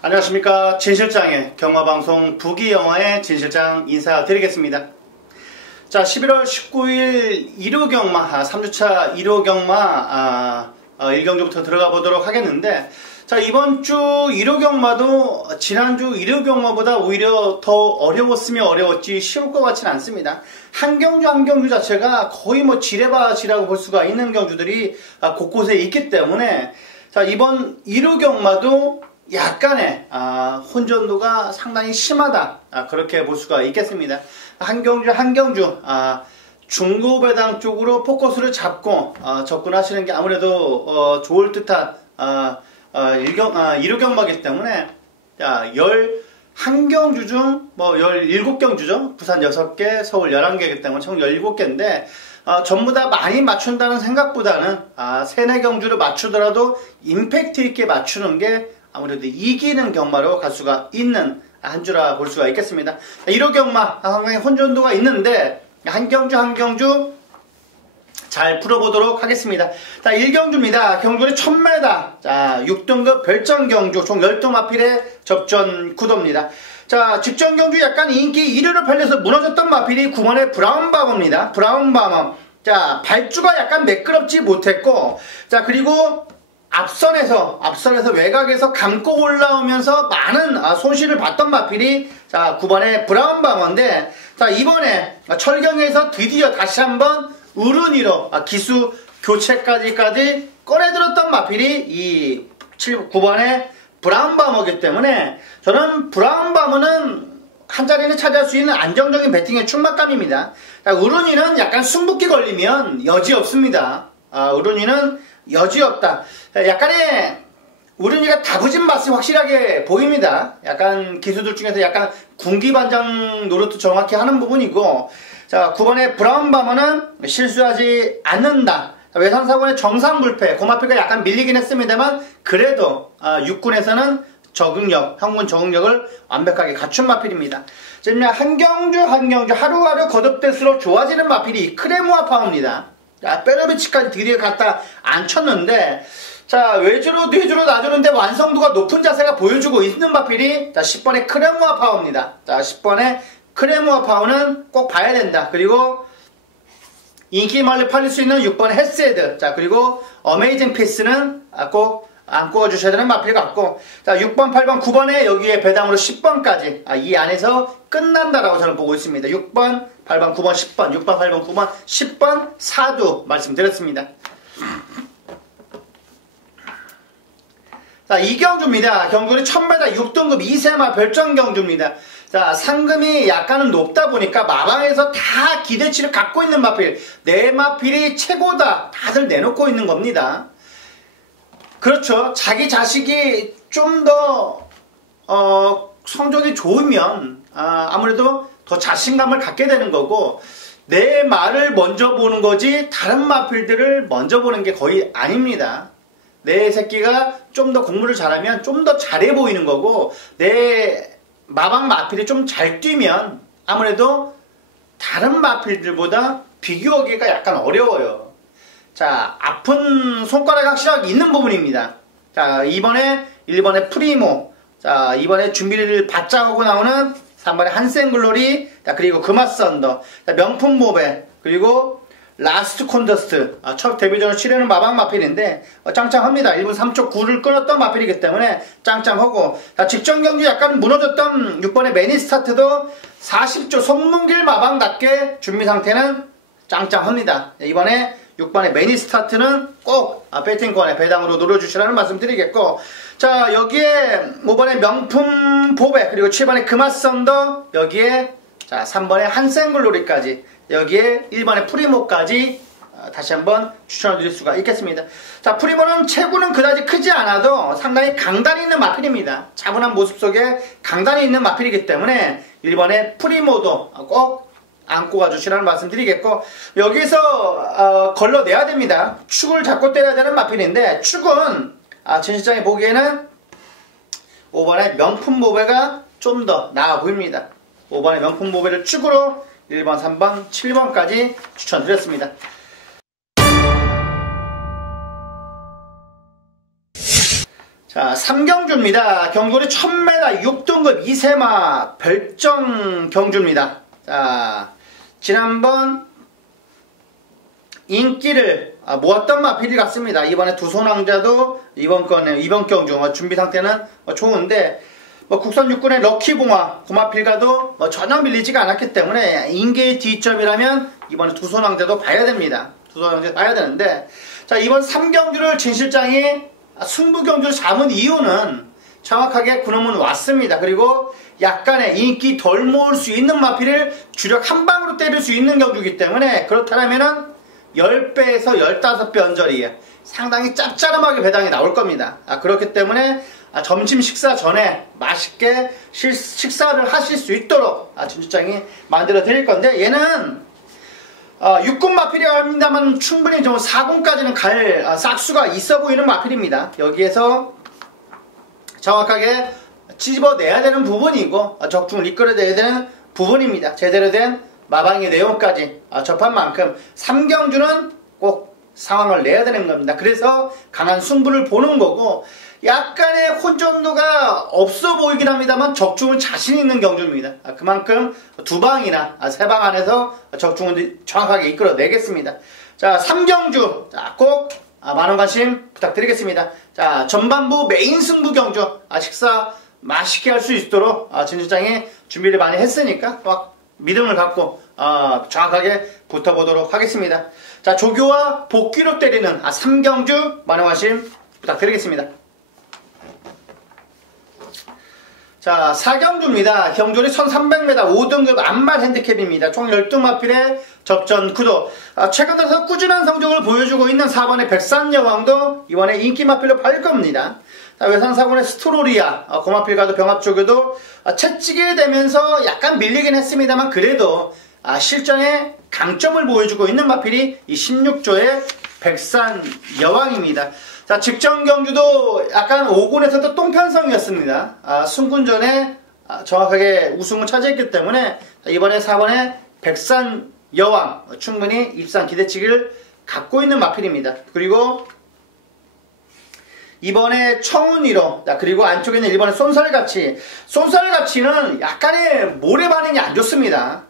안녕하십니까. 진실장의 경마방송 부기영화의 진실장 인사드리겠습니다. 자, 11월 19일 1호 경마, 3주차 1호 경마 1경주부터 들어가 보도록 하겠는데, 자, 이번 주 1호 경마도 지난주 1호 경마보다 오히려 더 어려웠으면 어려웠지 쉬울 것 같지는 않습니다. 한 경주 자체가 거의 뭐 지뢰밭이라고 볼 수가 있는 경주들이 곳곳에 있기 때문에, 자, 이번 1호 경마도 약간의 혼전도가 상당히 심하다, 그렇게 볼 수가 있겠습니다. 한 경주 중고배당 쪽으로 포커스를 잡고 접근하시는 게 아무래도 좋을 듯한 1호 경마이기 때문에, 자, 11경주 중 17경주죠. 부산 6개, 서울 11개이기 때문에 총 17개인데 전부 다 많이 맞춘다는 생각보다는 3, 4경주를 맞추더라도 임팩트 있게 맞추는 게 아무래도 이기는 경마로 갈 수가 있는 한 주라 볼 수가 있겠습니다. 1호 경마 상당히 혼전도가 있는데 한 경주 잘 풀어보도록 하겠습니다. 자, 1경주입니다. 경주는 1000m, 자, 6등급 별정 경주 총 10등 마필의 접전 구도입니다. 자, 직전 경주 약간 인기 1위를 팔려서 무너졌던 마필이 9번의 브라운바머입니다. 브라운바머. 자, 발주가 약간 매끄럽지 못했고, 자, 그리고 앞선에서 외곽에서 감고 올라오면서 많은 손실을 봤던 마필이, 자, 9번의 브라운바머인데, 자, 이번에 철경에서 드디어 다시 한번 우르니로 기수 교체까지 꺼내들었던 마필이 이 9번의 브라운바머이기 때문에 저는 브라운바머는 한 자리는 차지할 수 있는 안정적인 배팅의 충막감입니다. 우르니는 약간 승부기 걸리면 여지 없습니다. 우르니는 여지 없다. 약간의 우르니가 다부진 맛이 확실하게 보입니다. 약간 기수들 중에서 약간 군기반장 노릇도 정확히 하는 부분이고, 자, 9번의 브라운바머는 실수하지 않는다. 외상사고의 정상불패, 고마필가 약간 밀리긴 했습니다만 그래도 6군에서는 현군 적응력을 완벽하게 갖춘 마필입니다. 지금 한 경주 하루하루 거듭될수록 좋아지는 마필이 크레모아 파워입니다. 자, 페르비치까지 드디어 갖다 앉혔는데, 자, 외주로 뇌주로 놔주는데 완성도가 높은 자세가 보여주고 있는 마필이, 자, 10번의 크레모아 파워입니다. 자, 10번의 크레모아 파워는 꼭 봐야 된다. 그리고 인기 말로 팔릴 수 있는 6번 헤스헤드, 자, 그리고 어메이징 피스는 꼭 안고 가주셔야 되는 마필 같고, 자, 6번, 8번, 9번에 여기에 배당으로 10번까지 이 안에서 끝난다라고 저는 보고 있습니다. 6번, 8번, 9번, 10번, 6번, 8번, 9번, 10번, 4두 말씀드렸습니다. 자, 2경주입니다. 경주는 1000m 6등급 2세마 별정 경주입니다. 자, 상금이 약간은 높다 보니까 마방에서 다 기대치를 갖고 있는 마필, 내 마필이 최고다, 다들 내놓고 있는 겁니다. 그렇죠. 자기 자식이 좀 더 성적이 좋으면 아무래도 더 자신감을 갖게 되는 거고, 내 말을 먼저 보는 거지 다른 마필들을 먼저 보는 게 거의 아닙니다. 내 새끼가 좀 더 공부를 잘하면 좀 더 잘해 보이는 거고, 내 마방 마필이 좀 잘 뛰면 아무래도 다른 마필들보다 비교하기가 약간 어려워요. 자, 아픈 손가락 확실하게 있는 부분입니다. 자, 1번에 프리모, 자, 이번에 준비를 바짝 하고 나오는 3번에 한센글로리, 자, 그리고 금화썬더, 자, 명품 모베, 그리고 라스트 콘더스트, 첫 데뷔전을 치르는 마방 마필인데 짱짱합니다. 1분 3초 9를 끊었던 마필이기 때문에 짱짱하고, 자, 직전 경기 약간 무너졌던 6번의 매니스타트도 40조 손문길 마방답게 준비 상태는 짱짱합니다. 이번에 6번의 매니스타트는 꼭 배팅권에 배당으로 노려주시라는 말씀 드리겠고, 자, 여기에 5번의 명품 보배, 그리고 7번의 금화썬더, 여기에, 자, 3번의 한센글로리까지, 여기에 1번의 프리모까지 다시 한번 추천을 드릴 수가 있겠습니다. 자, 프리모는 체구는 그다지 크지 않아도 상당히 강단이 있는 마필입니다. 차분한 모습 속에 강단이 있는 마필이기 때문에 1번의 프리모도 꼭 안고 가주시라는 말씀 드리겠고, 여기서 걸러내야 됩니다. 축을 잡고 때려야 되는 마필인데, 축은 진 실장이 보기에는 5번의 명품 모베가 좀 더 나아 보입니다. 5번의 명품 모베를 축으로 1번, 3번, 7번까지 추천드렸습니다. 자, 3경주입니다. 경돌이 1000m 6등급 2세마 별정 경주입니다. 자, 지난번 인기를 모았던 마필이 같습니다. 이번에 두손왕자도 이번 경주 준비 상태는 좋은데 국선 육군의 럭키봉화 고마필과도 전혀 밀리지가 않았기 때문에 인계의 D점이라면 이번에 두손왕자도 봐야 됩니다. 두손왕자 봐야 되는데, 자, 이번 3경주를 진 실장이 승부경주를 잡은 이유는 정확하게 그놈은 왔습니다. 그리고 약간의 인기 덜 모을 수 있는 마필을 주력 한 방으로 때릴 수 있는 경주이기 때문에, 그렇다면은 10배에서 15배 언저리 상당히 짭짤하게 배당이 나올 겁니다. 그렇기 때문에 점심 식사 전에 맛있게 식사를 하실 수 있도록 진주장이 만들어 드릴 건데, 얘는 육군 마필이라고 합니다만 충분히 좀 4군까지는 갈 싹수가 있어 보이는 마필입니다. 여기에서 정확하게 찝어내야 되는 부분이고 적중을 이끌어내야 되는 부분입니다. 제대로 된 마방의 내용까지 접한 만큼 3경주는 꼭 상황을 내야 되는 겁니다. 그래서 강한 승부를 보는 거고, 약간의 혼전도가 없어 보이긴 합니다만 적중은 자신 있는 경주입니다. 그만큼 두 방이나 세 방 안에서 적중을 정확하게 이끌어내겠습니다. 자, 3경주 꼭 많은 관심 부탁드리겠습니다. 자, 전반부 메인 승부 경주 식사 맛있게 할 수 있도록 진주장이 준비를 많이 했으니까 믿음을 갖고 정확하게 붙어보도록 하겠습니다. 자, 조교와 복귀로 때리는 3경주 많은 관심 부탁드리겠습니다. 자, 4경주입니다. 경돌이 1300m 5등급 안말 핸디캡입니다. 총 12마필의 접전 구도. 최근 들어서 꾸준한 성적을 보여주고 있는 4번의 백산여왕도 이번에 인기 마필로 팔 겁니다. 외산사군의 스트로리아 고마필과도 병합조교도 채찍이 되면서 약간 밀리긴 했습니다만, 그래도 실전에 강점을 보여주고 있는 마필이 이 16조의 백산여왕입니다. 자, 직전 경주도 약간 5군에서도 똥편성이었습니다. 승군전에 정확하게 우승을 차지했기 때문에 이번에 4번의 백산여왕 충분히 입상 기대치기를 갖고 있는 마필입니다. 그리고 이번에 청운이로, 그리고 안쪽에는 1번의 쏜살같이는 약간의 모래 반응이 안 좋습니다.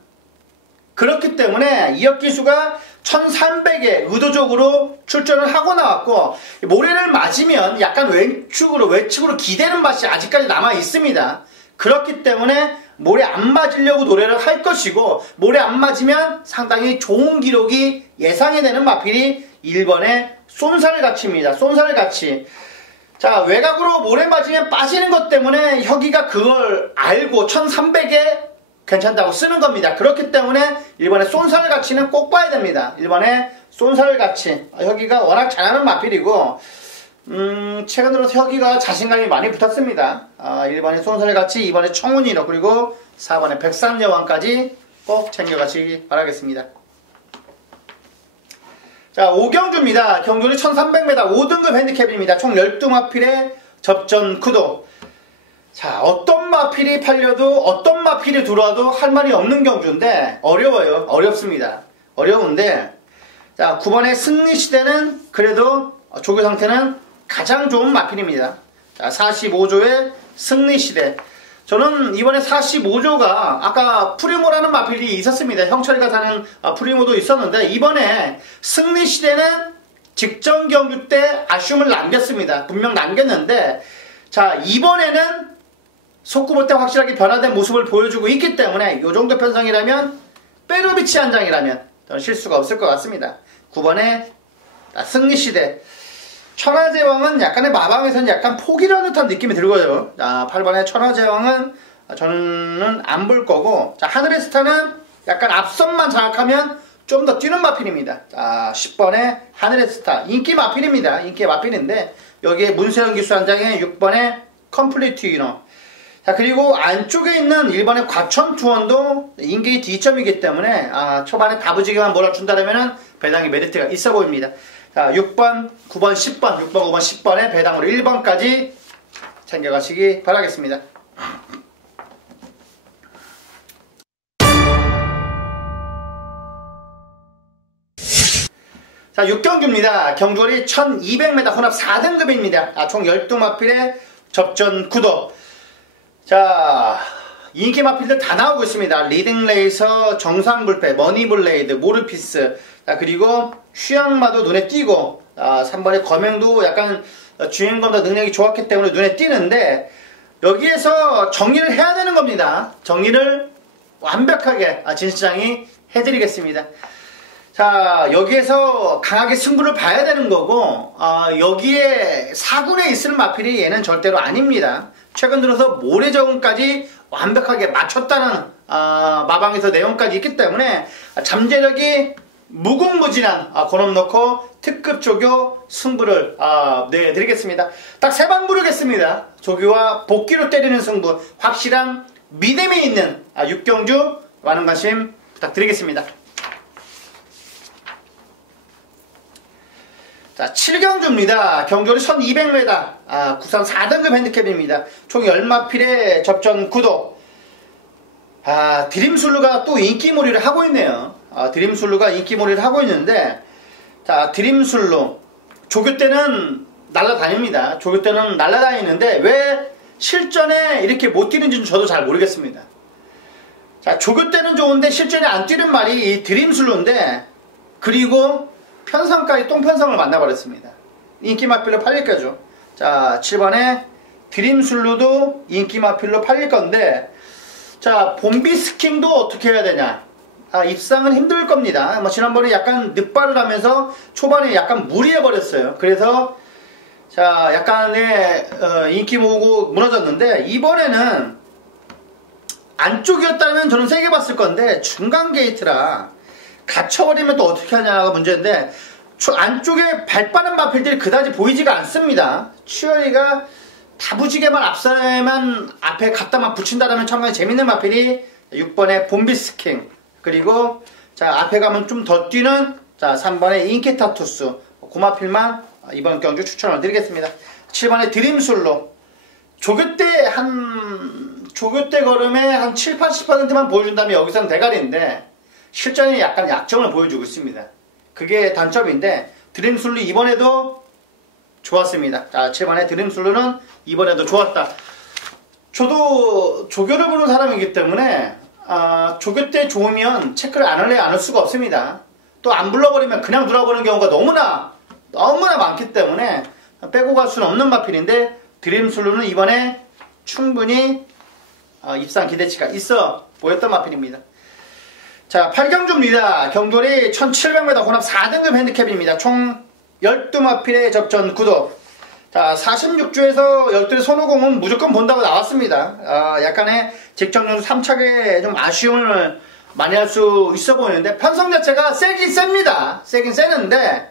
그렇기 때문에 이역기수가 1300에 의도적으로 출전을 하고 나왔고, 모래를 맞으면 약간 외측으로 기대는 맛이 아직까지 남아 있습니다. 그렇기 때문에 모래 안 맞으려고 노래를 할 것이고, 모래 안 맞으면 상당히 좋은 기록이 예상이 되는 마필이 1번의 쏜살같이입니다. 쏜살같이. 자, 외곽으로 모래 맞으면 빠지는 것 때문에 혁이가 그걸 알고 1300에 괜찮다고 쓰는 겁니다. 그렇기 때문에 1번의 쏜살같이는 꼭 봐야 됩니다. 1번의 쏜살같이. 혁이가 워낙 잘하는 마필이고, 최근 들어서 혁이가 자신감이 많이 붙었습니다. 1번의 쏜살같이, 2번의 청운이로, 그리고 4번의 백산여왕까지 꼭 챙겨가시기 바라겠습니다. 자, 5경주입니다. 경돌이 1300m 5등급 핸디캡입니다. 총 12마필의 접전 구도. 자, 어떤 마필이 팔려도 어떤 마필이 들어와도 할 말이 없는 경주인데 어려워요. 어렵습니다. 어려운데, 자, 9번의 승리시대는 그래도 조교 상태는 가장 좋은 마필입니다. 자, 45조의 승리시대. 저는 이번에 45조가 아까 프리모라는 마필이 있었습니다. 형철이가 사는 프리모도 있었는데, 이번에 승리시대는 직전 경주 때 아쉬움을 남겼습니다. 분명 남겼는데, 자, 이번에는 속구볼 때 확실하게 변화된 모습을 보여주고 있기 때문에 이 정도 편성이라면, 빼르비치 한 장이라면 저는 실수가 없을 것 같습니다. 9번의 승리시대. 천하제왕은 약간의 마방에서는 약간 포기를 하는 듯한 느낌이 들고요. 자, 8번의 천하제왕은 저는 안 볼 거고, 자, 하늘의 스타는 약간 앞선만 장악하면 좀 더 뛰는 마필입니다. 자, 10번의 하늘의 스타. 인기 마필입니다. 인기 마필인데, 여기에 문세영 기수 한 장에 6번의 컴플리트 위너. 자, 그리고 안쪽에 있는 1번의 과천투원도 인기 D점이기 때문에 초반에 다부지게만 몰아준다면 배당의 메리트가 있어 보입니다. 자, 6번, 9번, 10번, 6번, 9번, 10번에 배당으로 1번까지 챙겨가시기 바라겠습니다. 자, 6경주입니다. 경주거리 1200m 혼합 4등급입니다. 총 12마필의 접전 구도. 자, 인기 마필들 다 나오고 있습니다. 리딩레이서, 정상불패, 머니블레이드, 모르피스, 자, 그리고 휴양마도 눈에 띄고, 3번의 거명도 약간 주행검사 능력이 좋았기 때문에 눈에 띄는데, 여기에서 정리를 해야 되는 겁니다. 정리를 완벽하게 진시장이 해드리겠습니다. 자, 여기에서 강하게 승부를 봐야 되는 거고, 여기에 4군에 있을 마필이 얘는 절대로 아닙니다. 최근 들어서 모래저금까지 완벽하게 맞췄다는 마방에서 내용까지 있기 때문에 잠재력이 무궁무진한 그놈 놓고 특급 조교 승부를 내드리겠습니다. 딱 3방 부르겠습니다. 조교와 복귀로 때리는 승부, 확실한 믿음이 있는 6경주 많은 관심 부탁드리겠습니다. 자, 7경주입니다. 경주거리 1200m, 구산 4등급 핸디캡입니다. 총 10마필의 접전 구도. 드림술루가 또 인기몰이를 하고 있네요. 드림술루가 인기몰이를 하고 있는데, 자, 드림술루. 조교 때는 날아다닙니다. 조교 때는 날아다니는데, 왜 실전에 이렇게 못 뛰는지는 저도 잘 모르겠습니다. 자, 조교 때는 좋은데 실전에 안 뛰는 말이 이 드림술루인데, 그리고 편성까지 똥편성을 만나버렸습니다. 인기마필로 팔릴 거죠. 자, 7번에 드림술루도 인기마필로 팔릴 건데, 자, 봄비스킹도 어떻게 해야 되냐. 입상은 힘들 겁니다. 지난번에 약간 늑발을 하면서 초반에 약간 무리해버렸어요. 그래서, 자, 약간의 인기 모으고 무너졌는데, 이번에는 안쪽이었다면 저는 세게 봤을 건데, 중간 게이트라, 갇혀버리면 또 어떻게 하냐가 문제인데, 안쪽에 발빠른 마필들이 그다지 보이지가 않습니다. 추열이가 다부지게만 앞살에만 앞에 갖다만 붙인다라면 참가에 재밌는 마필이 6번의 봄비스킹, 그리고 자, 앞에 가면 좀 더 뛰는 자, 3번의 인케타투스, 그 마필만 이번 경주 추천을 드리겠습니다. 7번의 드림술로. 조교 때 걸음에 한 7, 80%만 보여준다면 여기서는 대가리인데, 실전에 약간 약점을 보여주고 있습니다. 그게 단점인데, 드림술루 이번에도 좋았습니다. 자, 7번의 드림술루는 이번에도 좋았다. 저도 조교를 보는 사람이기 때문에 조교 때 좋으면 체크를 안 할래 안 할 수가 없습니다. 또 안 불러버리면 그냥 돌아보는 경우가 너무나 많기 때문에 빼고 갈 수는 없는 마필인데, 드림술루는 이번에 충분히 입상 기대치가 있어 보였던 마필입니다. 자, 8경주입니다. 경주거리 1700m 혼합 4등급 핸디캡입니다. 총 12마필의 접전 구도. 자, 46주에서 12의 손오공은 무조건 본다고 나왔습니다. 약간의 직전연수 3착에 좀 아쉬움을 많이 할 수 있어 보이는데, 편성 자체가 세긴 셉니다. 세긴 세는데,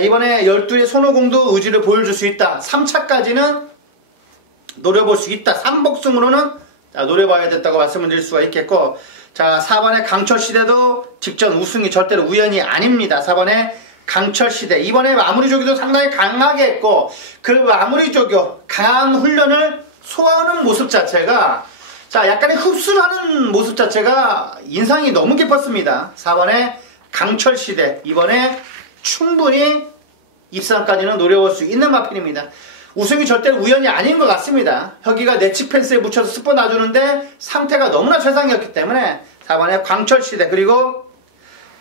이번에 12의 손오공도 의지를 보여줄 수 있다. 3차까지는 노려볼 수 있다. 3복승으로는 노려봐야 됐다고 말씀을 드릴 수가 있겠고, 자, 4번의 강철시대도 직전 우승이 절대로 우연이 아닙니다. 4번의 강철시대. 이번에 마무리조교도 상당히 강하게 했고, 그 마무리조교, 강한 훈련을 소화하는 모습 자체가, 자, 약간의 흡수를 하는 모습 자체가 인상이 너무 깊었습니다. 4번의 강철시대. 이번에 충분히 입상까지는 노려볼 수 있는 마필입니다. 우승이 절대로 우연이 아닌 것 같습니다. 혁이가 네치 펜스에 묻혀서 스포 놔주는데 상태가 너무나 최상이었기 때문에 4번의 광철시대, 그리고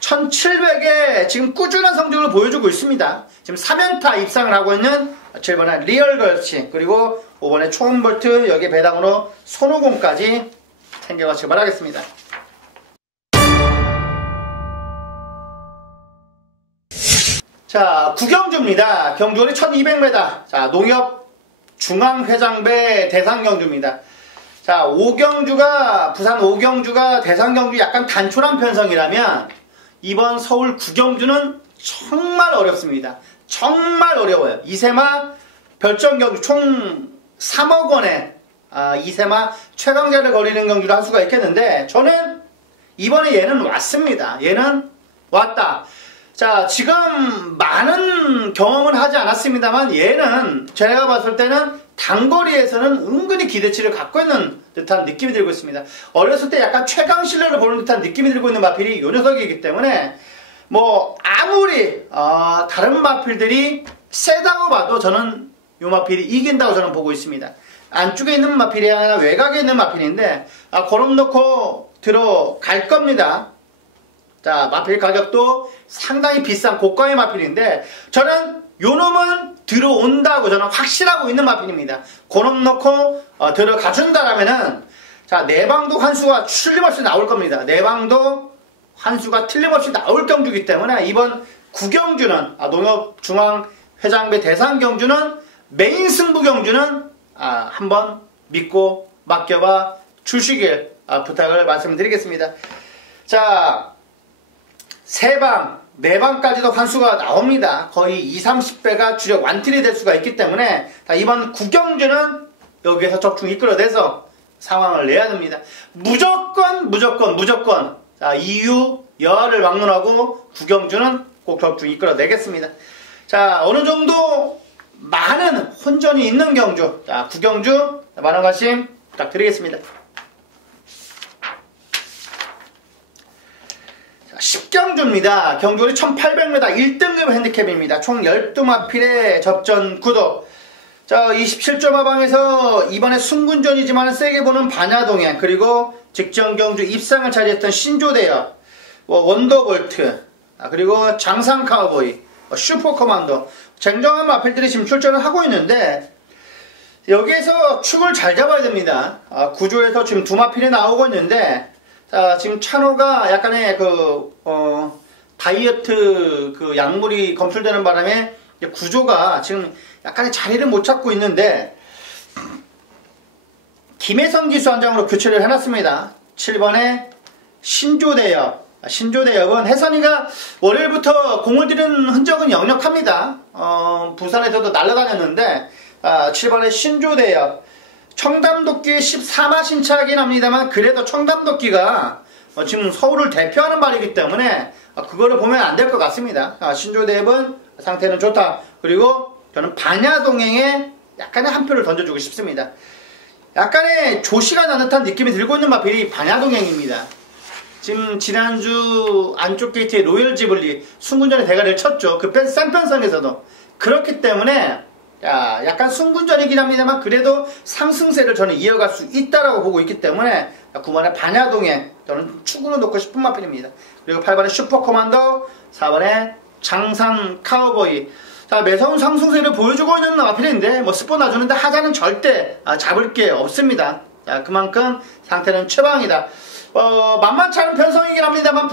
1700에 지금 꾸준한 성적을 보여주고 있습니다. 지금 3연타 입상을 하고 있는 7번의 리얼걸치, 그리고 5번의 초음볼트, 여기에 배당으로 손오공까지 챙겨가시기 바라겠습니다. 자, 9경주입니다. 경주거리 1200m. 자, 농협 중앙회장배 대상경주입니다. 자, 5경주가, 부산 5경주가 대상경주 약간 단촐한 편성이라면, 이번 서울 9경주는 정말 어렵습니다. 정말 어려워요. 이세마 별정경주 총 3억 원에 이세마 최강자를 거리는 경주를 할 수가 있겠는데, 저는 이번에 얘는 왔습니다. 얘는 왔다. 자, 지금 많은 경험을 하지 않았습니다만, 얘는 제가 봤을 때는 단거리에서는 은근히 기대치를 갖고 있는 듯한 느낌이 들고 있습니다. 어렸을 때 약간 최강 신뢰를 보는 듯한 느낌이 들고 있는 마필이 요 녀석이기 때문에, 뭐 아무리 다른 마필들이 세다고 봐도 저는 이 마필이 이긴다고 저는 보고 있습니다. 안쪽에 있는 마필이 아니라 외곽에 있는 마필인데 그럼 놓고 들어갈 겁니다. 자, 마필 가격도 상당히 비싼 고가의 마필인데 저는 요 놈은 들어온다고 저는 확실하고 있는 마필입니다. 그놈 놓고 들어가준다라면은 자, 내방도 환수가 틀림없이 나올 겁니다. 내방도 환수가 틀림없이 나올 경주이기 때문에 이번 구경주는 농협중앙회장배 대상경주는 메인 승부 경주는 한번 믿고 맡겨봐 주시길 부탁을 말씀드리겠습니다. 자, 3방, 4방까지도 환수가 나옵니다. 거의 20, 30배가 주력 완틀이 될 수가 있기 때문에 이번 구경주는 여기에서 적중 이끌어내서 상황을 내야 됩니다. 무조건 자, 이유 여하를 막론하고 구경주는 꼭 적중 이끌어내겠습니다. 자, 어느 정도 많은 혼전이 있는 경주, 자, 구경주 많은 관심 부탁드리겠습니다. 10경주입니다. 경주거리 1800m 1등급 핸디캡입니다. 총 12마필의 접전 구도. 자, 27점 하방에서 이번에 승군전이지만 세게 보는 반야동행, 그리고 직전 경주 입상을 차지했던 신조대여, 원더볼트, 그리고 장상카우보이, 슈퍼커만도, 쟁정한 마필들이 지금 출전을 하고 있는데 여기에서 축을 잘 잡아야 됩니다. 구조에서 지금 2마필이 나오고 있는데 자, 지금 찬호가 약간의 다이어트 약물이 검출되는 바람에 구조가 지금 약간의 자리를 못 찾고 있는데 김혜성 기수 한 장으로 교체를 해놨습니다. 7번에 신조대엽은 혜선이가 월요일부터 공을 들인 흔적은 역력합니다. 부산에서도 날아다녔는데 7번에 신조대엽, 청담도끼의 14마 신차이긴 합니다만 그래도 청담도끼가 지금 서울을 대표하는 말이기 때문에 그거를 보면 안 될 것 같습니다. 신조대엽은 상태는 좋다. 그리고 저는 반야동행에 약간의 한 표를 던져주고 싶습니다. 약간의 조시가 나는 듯한 느낌이 들고 있는 마필이 반야동행입니다. 지금 지난주 안쪽 게이트에 로열 지블리 순군전의 대가리를 쳤죠. 그 싼 편성에서도. 그렇기 때문에 약간 순군전이긴 합니다만 그래도 상승세를 저는 이어갈 수 있다라고 보고 있기 때문에 9번에 반야동행 저는 축으로 놓고 싶은 마필입니다. 그리고 8번에 슈퍼커만더, 4번에 장산 카우보이. 자, 매서운 상승세를 보여주고 있는 마필인데 뭐 스포 놔주는데 하자는 절대 잡을 게 없습니다. 자, 그만큼 상태는 최방이다. 만만치 않은 편성이긴 합니다만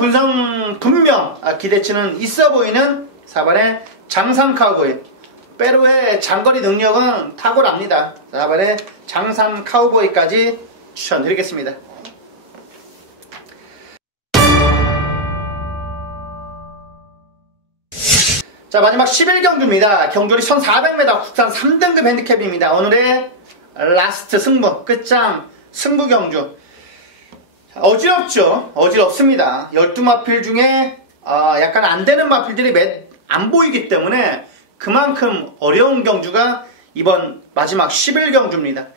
분명 기대치는 있어 보이는 4번의 장산 카우보이. 빼루의 장거리 능력은 탁월합니다. 4번에 장산 카우보이까지 추천드리겠습니다. 자, 마지막 11경주입니다. 경주거리 1400m 국산 3등급 핸디캡입니다. 오늘의 라스트 승부, 끝장 승부 경주. 어지럽죠? 어지럽습니다. 12마필 중에 약간 안되는 마필들이 안 보이기 때문에 그만큼 어려운 경주가 이번 마지막 11경주입니다.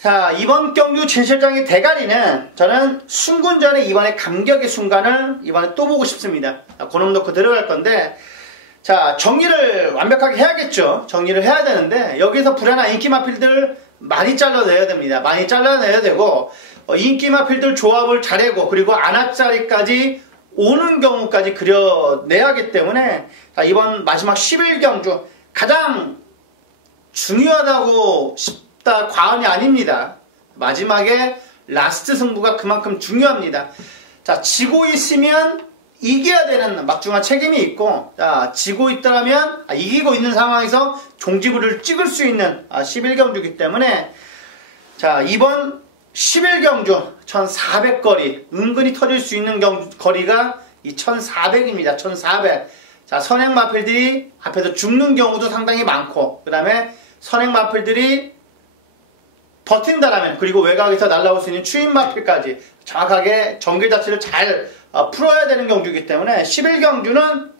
자, 이번 경주 진실장의 대가리는 저는 순군전에 이번에 감격의 순간을 이번에 또 보고 싶습니다. 그놈 놓고 들어갈 건데 자, 정리를 완벽하게 해야겠죠. 정리를 해야 되는데 여기서 불안한 인기 마필들 많이 잘라내야 됩니다. 많이 잘라내야 되고 인기 마필들 조합을 잘하고 그리고 안압자리까지 오는 경우까지 그려내야 하기 때문에 자, 이번 마지막 11경주 가장 중요하다고 싶다 과언이 아닙니다. 마지막에 라스트 승부가 그만큼 중요합니다. 자, 지고 있으면 이겨야 되는 막중한 책임이 있고 자, 지고 있더라면 이기고 있는 상황에서 종지부를 찍을 수 있는 11경주이기 때문에 자, 이번 11경주 1400거리 은근히 터질 수 있는 거리가 이 1400입니다. 1400. 자, 선행 마필들이 앞에서 죽는 경우도 상당히 많고 그 다음에 선행 마필들이 버틴다라면 그리고 외곽에서 날아올 수 있는 추인 마필까지 정확하게 전개 자체를 잘 풀어야 되는 경주이기 때문에 11경주는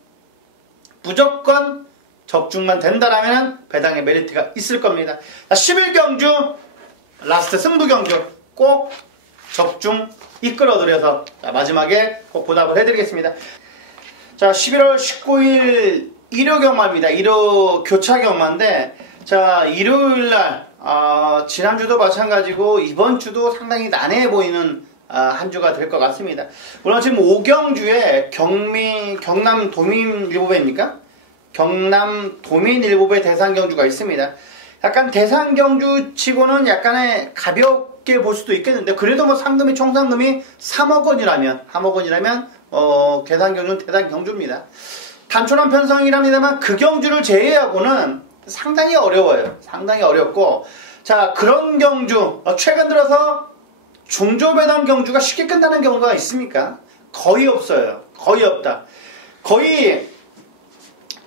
무조건 적중만 된다라면 배당의 메리트가 있을 겁니다. 자, 11경주 라스트 승부 경주 꼭 적중 이끌어드려서 마지막에 꼭 보답을 해드리겠습니다. 자, 11월 19일 일요 경마입니다. 일요 교차 경마인데, 자, 일요일날 지난주도 마찬가지고 이번 주도 상당히 난해해 보이는 한 주가 될 것 같습니다. 물론 지금 오경주에 경남 도민일보배입니까? 경남 도민일보배 대상경주가 있습니다. 약간 대상경주 치고는 약간의 가볍게 볼 수도 있겠는데, 그래도 뭐 상금이 총상금이 3억 원이라면 대상경주는 대상경주입니다. 단촐한 편성이랍니다만 그 경주를 제외하고는 상당히 어려워요. 상당히 어렵고, 자, 그런 경주 최근 들어서 중조배당 경주가 쉽게 끝나는 경우가 있습니까? 거의 없어요. 거의 없다. 거의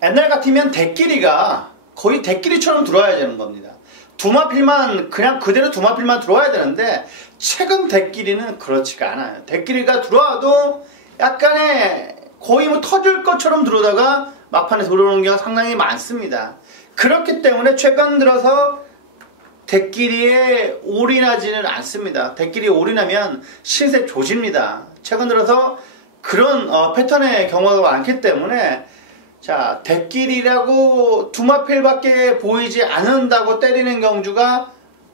옛날 같으면 대끼리가 거의 대끼리처럼 들어와야 되는 겁니다. 두마필만 그냥 그대로 두마필만 들어와야 되는데, 최근 대끼리는 그렇지가 않아요. 대끼리가 들어와도 약간의 거의 뭐 터질 것처럼 들어오다가 막판에 들어오는 경우가 상당히 많습니다. 그렇기 때문에 최근 들어서 대끼리에 올인하지는 않습니다. 대끼리에 올인하면 신세 조집니다. 최근 들어서 그런 패턴의 경우가 많기 때문에, 자, 대끼리라고 두마필밖에 보이지 않는다고 때리는 경주가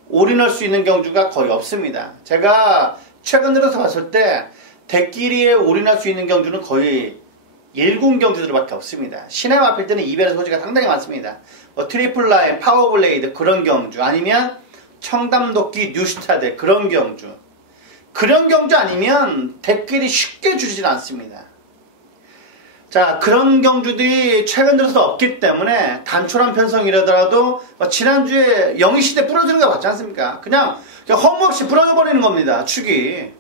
올인할 수 있는 경주가 거의 없습니다. 제가 최근 들어서 봤을 때 대끼리에 올인할 수 있는 경주는 거의 일군 경주들밖에 없습니다. 시내 마필 때는 이변의 소지가 상당히 많습니다. 트리플라인, 파워블레이드 그런 경주, 아니면 청담도끼, 뉴스타드 그런 경주. 그런 경주 아니면 대끼리 쉽게 주진 않습니다. 자, 그런 경주들이 최근 들어서 없기 때문에 단촐한 편성이라더라도 지난주에 영희시대 부러지는 거 맞지 않습니까? 그냥 허물없이 부러져 버리는 겁니다. 축이.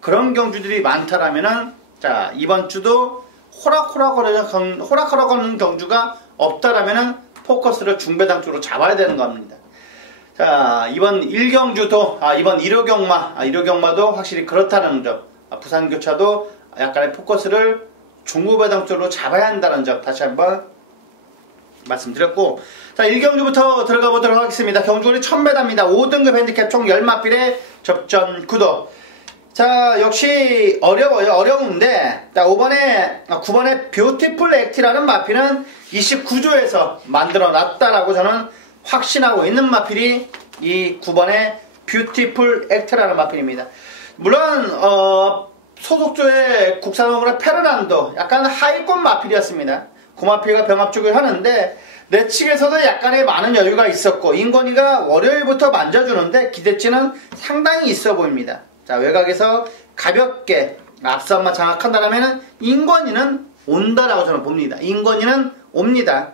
그런 경주들이 많다라면은, 자, 이번 주도 호락호락거리는 경주가 없다라면은 포커스를 중배당 쪽으로 잡아야 되는 겁니다. 자, 이번 일경주도, 이번 일요경마도 확실히 그렇다는 점, 부산교차도 약간의 포커스를 중고배당 쪽으로 잡아야 한다는 점 다시 한번 말씀드렸고, 자, 1경주부터 들어가 보도록 하겠습니다. 경주거리 1000m입니다. 5등급 핸디캡 총 10마필의 접전 구도. 자, 역시 어려운데, 자, 9번에 뷰티풀 액티라는 마필은 29조에서 만들어 놨다라고 저는 확신하고 있는 마필이 이 9번의 뷰티풀 액트라는 마필입니다. 물론 소속조의 국산호물의 페르난도 약간 하위권 마필이었습니다. 그 마필과 병합죽을 하는데 내측에서도 약간의 많은 여유가 있었고, 인권이가 월요일부터 만져주는데 기대치는 상당히 있어 보입니다. 자, 외곽에서 가볍게 앞서 한번 장악한다면 인권이는 온다라고 저는 봅니다. 인권이는 옵니다.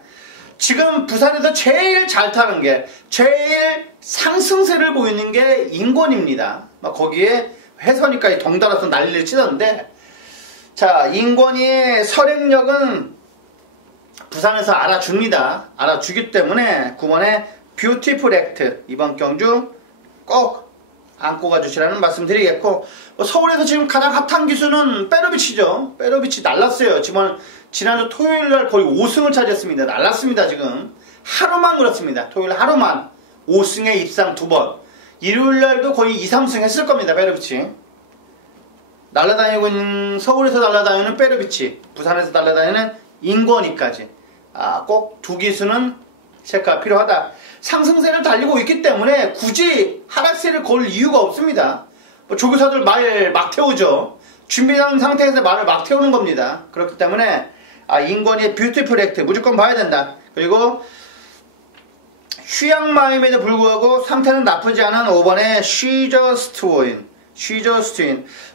지금 부산에서 제일 잘 타는 게, 제일 상승세를 보이는 게 인권입니다. 거기에 회선이까지 덩달아서 난리를 치던데, 자, 인권이의 설행력은 부산에서 알아줍니다. 알아주기 때문에 9번의 뷰티풀 액트 이번 경주 꼭 안고 가주시라는 말씀 드리겠고, 서울에서 지금 가장 핫한 기수는 빼로비치죠. 빼로비치 날랐어요. 지난주 토요일날 거의 5승을 차지했습니다. 날랐습니다. 지금 하루만 그렇습니다. 토요일 하루만 5승에 입상 2번. 일요일날도 거의 2, 3승 했을 겁니다. 빼로비치 날아다니고 있는, 서울에서 날아다니는 빼로비치, 부산에서 날아다니는 인권이까지 꼭 두 기수는 체크가 필요하다. 상승세를 달리고 있기 때문에 굳이 하락세를 걸 이유가 없습니다. 조교사들 말 막 태우죠. 준비한 상태에서 말을 막 태우는 겁니다. 그렇기 때문에 인권의 뷰티풀 액트 무조건 봐야 된다. 그리고 휴양마임에도 불구하고 상태는 나쁘지 않은 5번의 쉬저스트윈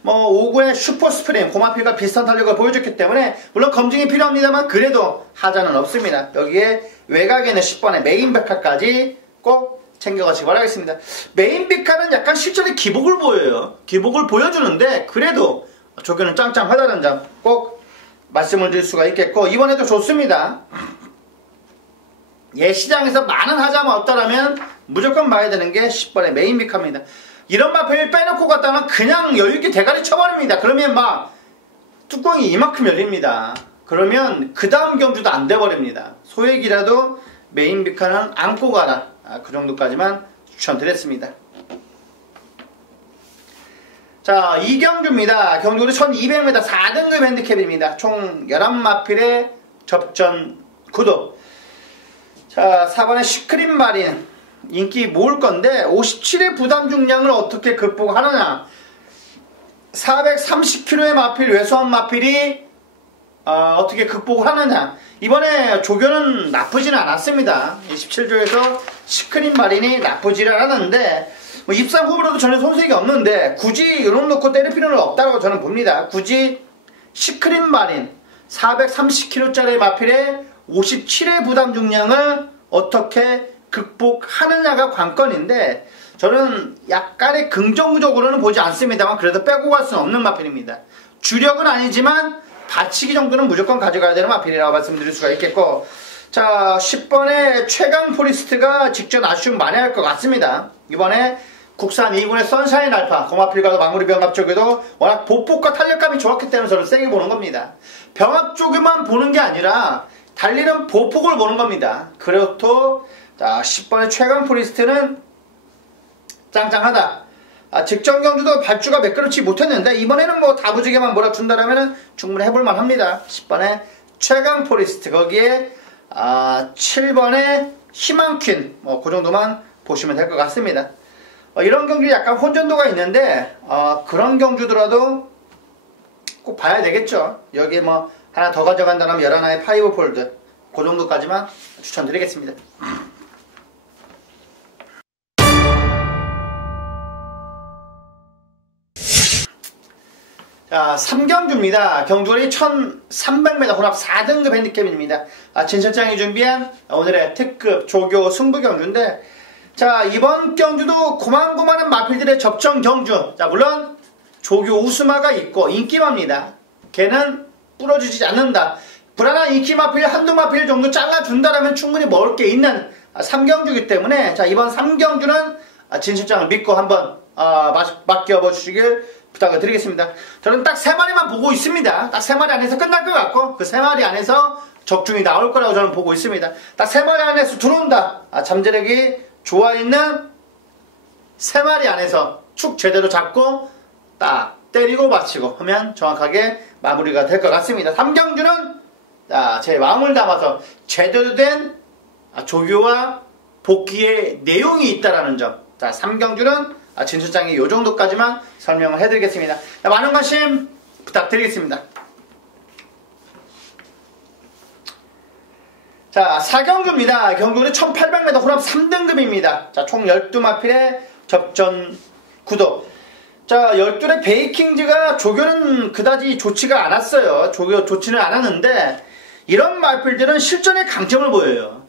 5구의 슈퍼스프림 고마필과 비슷한 탄력을 보여줬기 때문에 물론 검증이 필요합니다만 그래도 하자는 없습니다. 여기에 외곽에는 10번의 메인백화까지 꼭 챙겨가시기 바라겠습니다. 메인백화는 약간 실전에 기복을 보여요. 기복을 보여주는데 그래도 조교는 짱짱하다는 점 꼭 말씀을 드릴 수가 있겠고, 이번에도 좋습니다. 예시장에서 많은 하자만 없다라면 무조건 봐야 되는 게 10번의 메인백화입니다. 이런 마필 빼놓고 갔다면 그냥 여유있게 대가리 쳐버립니다. 그러면 막 뚜껑이 이만큼 열립니다. 그러면 그 다음 경주도 안 돼버립니다. 소액이라도 메인백화는 안고 가라. 그 정도까지만 추천드렸습니다. 자, 이경주입니다. 경주거리 1200m 4등급 핸디캡입니다. 총 11마필의 접전 구도. 자, 4번에 시크릿 마린. 인기 모을 건데, 57의 부담 중량을 어떻게 극복하느냐. 430kg의 마필, 왜소한 마필이 어떻게 극복을 하느냐. 이번에 조교는 나쁘지는 않았습니다. 17조에서 시크릿 마린이 나쁘지는 않았는데, 뭐 입상 후보로도 전혀 손색이 없는데 굳이 이런 놓고 때릴 필요는 없다고 저는 봅니다. 굳이 시크릿 마린 430kg짜리 마필의 57의 부담 중량을 어떻게 극복하느냐가 관건인데, 저는 약간의 긍정적으로는 보지 않습니다만 그래도 빼고 갈 수는 없는 마필입니다. 주력은 아니지만 받치기 정도는 무조건 가져가야 되는 마필이라고 말씀드릴 수가 있겠고, 자, 10번에 최강 포리스트가 직전 아쉬움 많이 할 것 같습니다. 이번에 국산 2군의 선샤인 알파, 고마필과도 마무리 병합 쪽에도 워낙 보폭과 탄력감이 좋았기 때문에 저는 세게 보는 겁니다. 병합 쪽에만 보는 게 아니라 달리는 보폭을 보는 겁니다. 그렇고, 자, 10번의 최강 포리스트는 짱짱하다. 직전 경주도 발주가 매끄럽지 못했는데 이번에는 뭐 다부지게만 몰아준다라면 충분히 해볼만 합니다. 10번의 최강 포리스트, 거기에 7번의 희망퀸, 뭐 그 정도만 보시면 될 것 같습니다. 이런 경주 약간 혼전도가 있는데 그런 경주더라도 꼭 봐야 되겠죠. 여기에 뭐 하나 더 가져간다면 11하의 파이브 폴드, 그 정도까지만 추천드리겠습니다. 자, 3경주입니다. 경주거리 1300m 혼합 4등급 핸디캡입니다. 진 실장이 준비한 오늘의 특급 조교 승부 경주인데, 자, 이번 경주도 고만고만한 마필들의 접전 경주. 자, 물론 조교 우스마가 있고 인기마입니다. 걔는 부러지지 않는다. 불안한 인기 마필 한두 마필 정도 잘라준다라면 충분히 먹을 게 있는 3경주이기 때문에, 자, 이번 3경주는 진 실장을 믿고 한번 맡겨봐 주시길 부탁을 드리겠습니다. 저는 딱 3마리만 보고 있습니다. 딱 3마리 안에서 끝날 것 같고, 그 3마리 안에서 적중이 나올 거라고 저는 보고 있습니다. 딱 3마리 안에서 들어온다. 잠재력이 좋아있는 3마리 안에서 축 제대로 잡고 딱 때리고 마치고 하면 정확하게 마무리가 될 것 같습니다. 3경주는 제 마음을 담아서 제대로 된 조교와 복귀의 내용이 있다라는 점. 자, 3경주는 진 실장이 요 정도까지만 설명을 해드리겠습니다. 많은 관심 부탁드리겠습니다. 자, 4경주입니다. 경주는 1800m 혼합 3등급입니다. 자, 총 12마필의 접전 구도. 자, 12의 베이킹즈가 조교는 그다지 좋지가 않았어요. 조교 좋지는 않았는데, 이런 마필들은 실전의 강점을 보여요.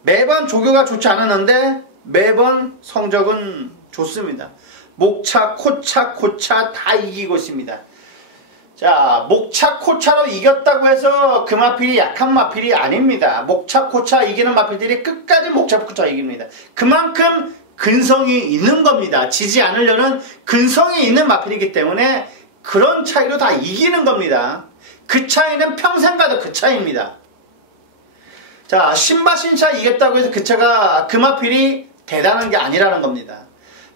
매번 조교가 좋지 않았는데 매번 성적은 좋습니다. 목차, 코차, 고차 다 이기고 있습니다. 자, 목차, 코차로 이겼다고 해서 그 마필이 약한 마필이 아닙니다. 목차, 코차 이기는 마필들이 끝까지 목차, 코차 이깁니다. 그만큼 근성이 있는 겁니다. 지지 않으려는 근성이 있는 마필이기 때문에 그런 차이로 다 이기는 겁니다. 그 차이는 평생 가도 그 차이입니다. 자, 신마신차 이겼다고 해서 그 차가 그 마필이 대단한 게 아니라는 겁니다.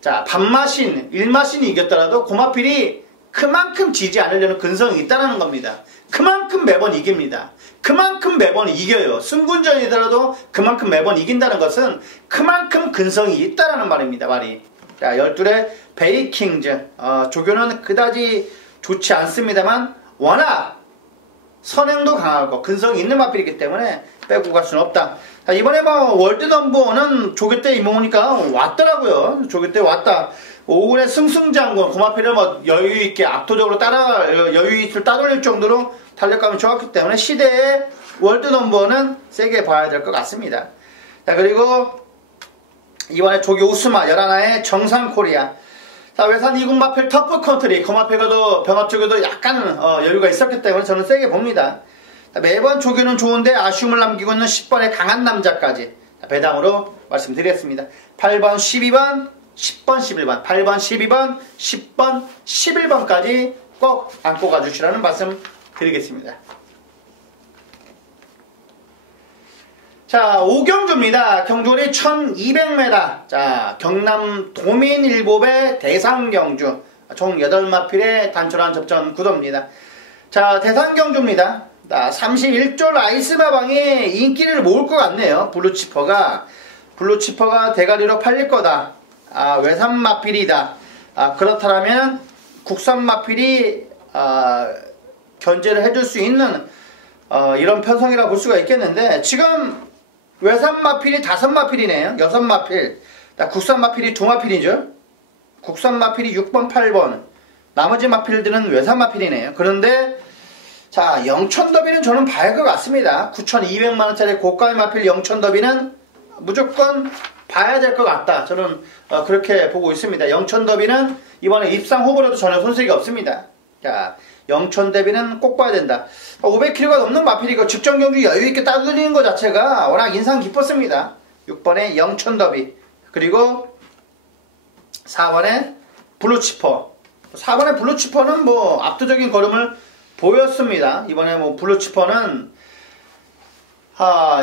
자, 반마신, 일마신이 이겼더라도 그 마필이 그만큼 지지 않으려는 근성이 있다는 겁니다. 그만큼 매번 이깁니다. 그만큼 매번 이겨요. 승군전이더라도 그만큼 매번 이긴다는 것은 그만큼 근성이 있다는 말입니다. 말이. 자, 12의 베이킹즈. 조교는 그다지 좋지 않습니다만 워낙 선행도 강하고 근성이 있는 마필이기 때문에 빼고 갈 수는 없다. 자, 이번에 뭐 월드넘버는 조교 때 이모니까 왔더라고요. 조교 때 왔다. 5군의 승승장군 고마필을 뭐 여유있게 압도적으로 여유있을 따돌릴 정도로 탄력감이 좋았기 때문에 시대의 월드넘버는 세게 봐야 될 것 같습니다. 자, 그리고 이번에 조교 우스마 11하의 정상코리아. 자, 외산 2군 마필 터프컨트리 고마필과도 병합 쪽에도 약간 여유가 있었기 때문에 저는 세게 봅니다. 자, 매번 조교는 좋은데 아쉬움을 남기고 있는 10번의 강한 남자까지 배당으로 말씀드리겠습니다. 8번, 12번, 10번, 11번, 8번, 12번, 10번, 11번까지 꼭 안고 가주시라는 말씀 드리겠습니다. 자, 5경주입니다. 경주거리 1200m. 자, 경남 도민일보배 대상경주. 총 8마필의 단촐한 접전 구도입니다. 자, 대상경주입니다. 31조 라이스마방에 인기를 모을 것 같네요. 블루치퍼가 대가리로 팔릴 거다. 외산마필이다. 그렇다면 국산마필이 견제를 해줄 수 있는 이런 편성이라 볼 수가 있겠는데, 지금 외산마필이 5마필이네요. 6마필. 국산마필이 2마필이죠. 국산마필이 6번, 8번. 나머지 마필들은 외산마필이네요. 그런데 자, 영천더비는 저는 봐야 할 것 같습니다. 9,200만원짜리 고가의 마필 영천더비는 무조건 봐야 될 것 같다. 저는 그렇게 보고 있습니다. 영천더비는 이번에 입상 후보로도 전혀 손색이 없습니다. 자, 영천더비는 꼭 봐야 된다. 500kg가 넘는 마필이고 직전경주 여유있게 따돌리는 것 자체가 워낙 인상 깊었습니다. 6번에 영천더비, 그리고 4번에 블루치퍼. 4번에 블루치퍼는 뭐 압도적인 걸음을 보였습니다. 이번에 뭐 블루치퍼는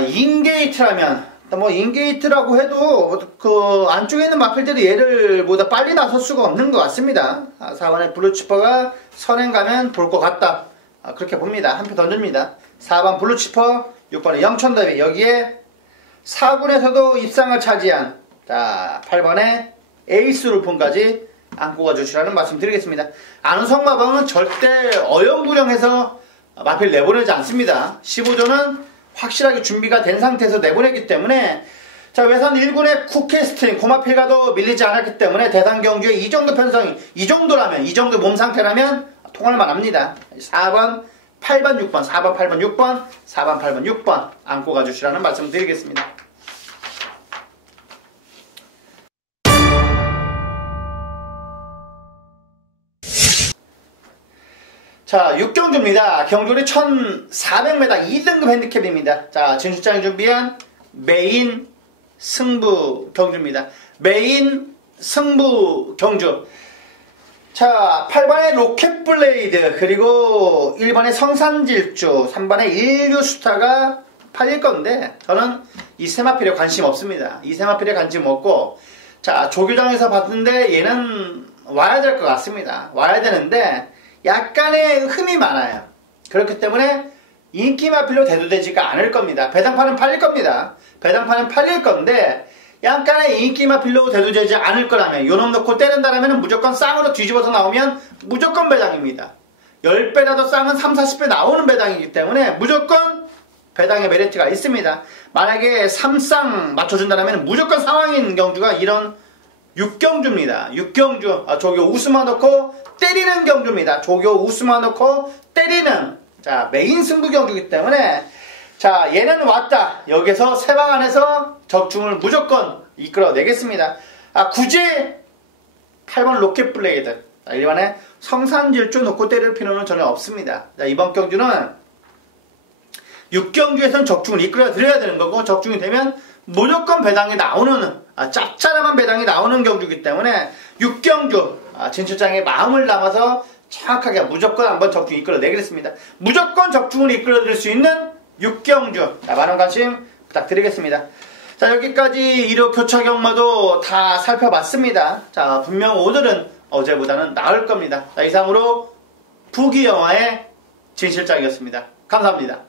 인게이트라면, 뭐 인게이트라고 해도 그 안쪽에 있는 마필들이 얘를 보다 빨리 나설 수가 없는 것 같습니다. 4번에 블루치퍼가 선행 가면 볼 것 같다. 그렇게 봅니다. 한 표 던집니다. 4번 블루치퍼, 6번에 영천더비. 여기에 4군에서도 입상을 차지한 8번에 에이스 루폰까지 안고 가주시라는 말씀 드리겠습니다. 안우성마방은 절대 어영부영해서 마필 내보내지 않습니다. 15조는 확실하게 준비가 된 상태에서 내보냈기 때문에, 자, 외산 1군의 쿠캐스팅 고마필과도 밀리지 않았기 때문에 대상경주에 이 정도 편성이, 이 정도 몸 상태라면 통할만 합니다. 4번, 8번, 6번, 4번, 8번, 6번, 4번, 8번, 6번 안고 가주시라는 말씀 드리겠습니다. 자, 6경주입니다. 경주리 1400m 2등급 핸디캡입니다. 자, 진출장이 준비한 메인 승부 경주입니다. 메인 승부 경주. 자, 8번의 로켓블레이드, 그리고 1번의 성산질주, 3번의 일류스타가 팔릴 건데, 저는 이 세마필에 관심 없습니다. 이 세마필에 관심 없고, 자, 조교장에서 봤는데 얘는 와야 될 것 같습니다. 와야 되는데 약간의 흠이 많아요. 그렇기 때문에 인기 마필로 대두되지가 않을 겁니다. 배당판은 팔릴 겁니다. 배당판은 팔릴 건데 약간의 인기 마필로 대두되지 않을 거라면, 요놈 넣고 때린다라면 무조건 쌍으로 뒤집어서 나오면 무조건 배당입니다. 10배라도 쌍은 3, 40배 나오는 배당이기 때문에 무조건 배당의 메리트가 있습니다. 만약에 3쌍 맞춰준다면 무조건 상황인 경주가 이런 6경주입니다. 6경주. 조교 우스마 넣고 때리는 경주입니다. 조교 우스마 넣고 때리는, 자, 메인 승부 경주이기 때문에, 자, 얘는 왔다. 여기서 세방 안에서 적중을 무조건 이끌어내겠습니다. 굳이 8번 로켓블레이드, 일반에 성산질주 놓고 때릴 필요는 전혀 없습니다. 자, 이번 경주는 6경주에서는 적중을 이끌어드려야 되는 거고, 적중이 되면 무조건 배당이 나오는, 짭짤한 배당이 나오는 경주이기 때문에 6경주 진출장에 마음을 담아서 정확하게 무조건 한번 적중 이끌어내겠습니다. 무조건 적중을 이끌어드릴 수 있는 6경주, 많은 관심 부탁드리겠습니다. 자, 여기까지 일요 교차 경마도 다 살펴봤습니다. 자, 분명 오늘은 어제보다는 나을 겁니다. 자, 이상으로 부기영화의 진실장이었습니다. 감사합니다.